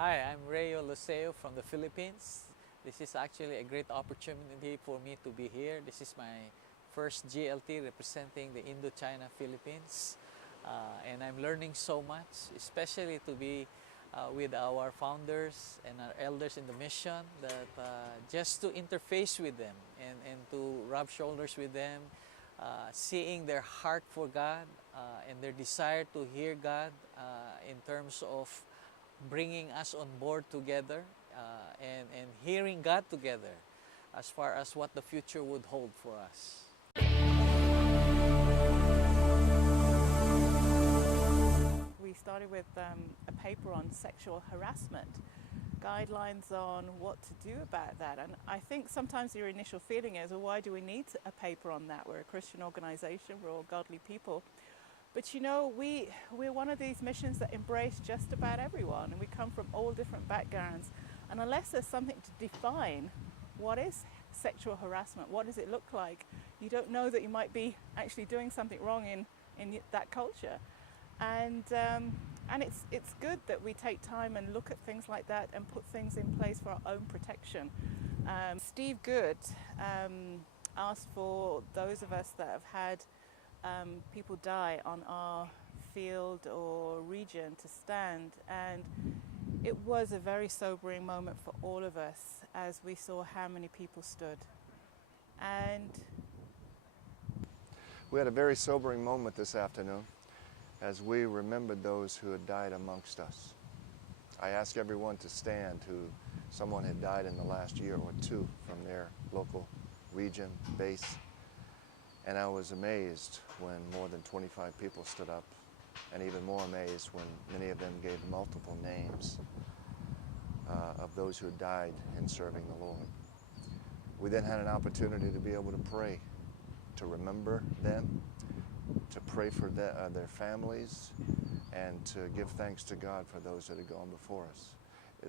Hi, I'm Rayo Luceo from the Philippines. This is actually a great opportunity for me to be here. This is my first GLT representing the Indochina Philippines. And I'm learning so much, especially to be with our founders and our elders in the mission, that just to interface with them and to rub shoulders with them, seeing their heart for God and their desire to hear God in terms of bringing us on board together and hearing God together as far as what the future would hold for us. We started with a paper on sexual harassment, guidelines on what to do about that. And I think sometimes your initial feeling is, well, why do we need a paper on that? We're a Christian organization, we're all godly people. But you know, we're one of these missions that embrace just about everyone, and we come from all different backgrounds. And unless there's something to define what is sexual harassment, what does it look like, you don't know that you might be actually doing something wrong in that culture. And it's good that we take time and look at things like that and put things in place for our own protection. Steve Good asked for those of us that have had people die on our field or region to stand, and it was a very sobering moment for all of us as we saw how many people stood. And we had a very sobering moment this afternoon as we remembered those who had died amongst us. I asked everyone to stand who someone had died in the last year or two from their local region, base. And I was amazed when more than 25 people stood up, and even more amazed when many of them gave multiple names of those who had died in serving the Lord. We then had an opportunity to be able to pray, to remember them, to pray for their families, and to give thanks to God for those that had gone before us.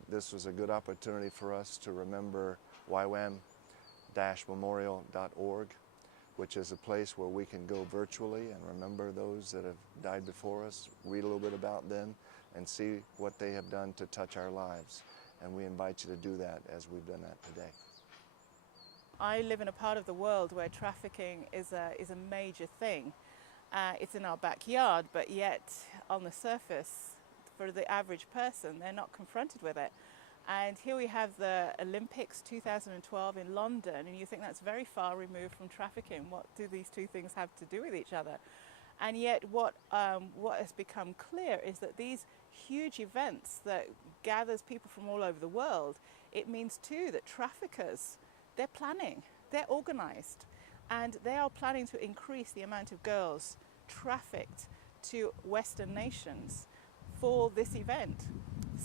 This was a good opportunity for us to remember ywam-memorial.org, which is a place where we can go virtually and remember those that have died before us, read a little bit about them, and see what they have done to touch our lives. And we invite you to do that as we've done that today. I live in a part of the world where trafficking is a major thing. It's in our backyard, but yet on the surface, for the average person, they're not confronted with it. And here we have the Olympics 2012 in London, and you think that's very far removed from trafficking. What do these two things have to do with each other? And yet what has become clear is that these huge events that gathers people from all over the world, it means too that traffickers, they're planning, they're organized, and they are planning to increase the amount of girls trafficked to Western nations for this event.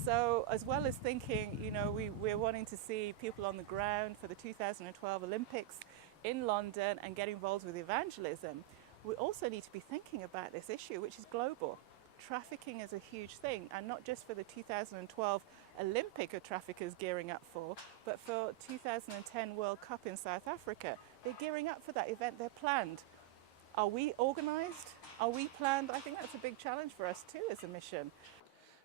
So as well as thinking, you know, we're wanting to see people on the ground for the 2012 Olympics in London and get involved with evangelism, we also need to be thinking about this issue, which is global. Trafficking is a huge thing, and not just for the 2012 Olympic are traffickers gearing up for, but for 2010 World Cup in South Africa. They're gearing up for that event, they're planned. Are we organized? Are we planned? I think that's a big challenge for us too as a mission.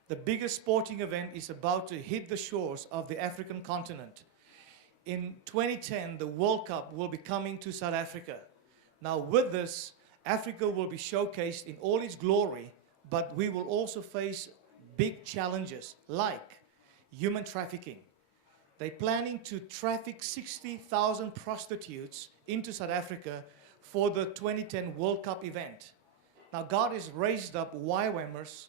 The biggest sporting event is about to hit the shores of the African continent. In 2010, the World Cup will be coming to South Africa. Now with this, Africa will be showcased in all its glory, but we will also face big challenges like human trafficking. They're planning to traffic 60,000 prostitutes into South Africa for the 2010 World Cup event. Now God has raised up YWAMers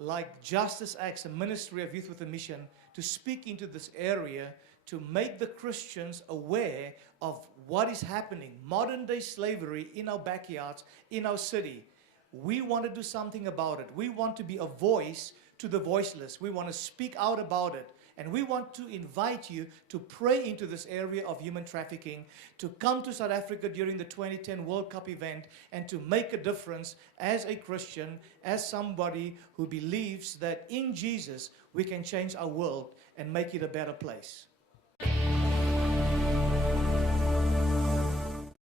like Justice Acts, a Ministry of Youth with a Mission, to speak into this area, to make the Christians aware of what is happening, modern day slavery in our backyards, in our city. We want to do something about it. We want to be a voice to the voiceless. We want to speak out about it. And we want to invite you to pray into this area of human trafficking, to come to South Africa during the 2010 World Cup event and to make a difference as a Christian, as somebody who believes that in Jesus we can change our world and make it a better place.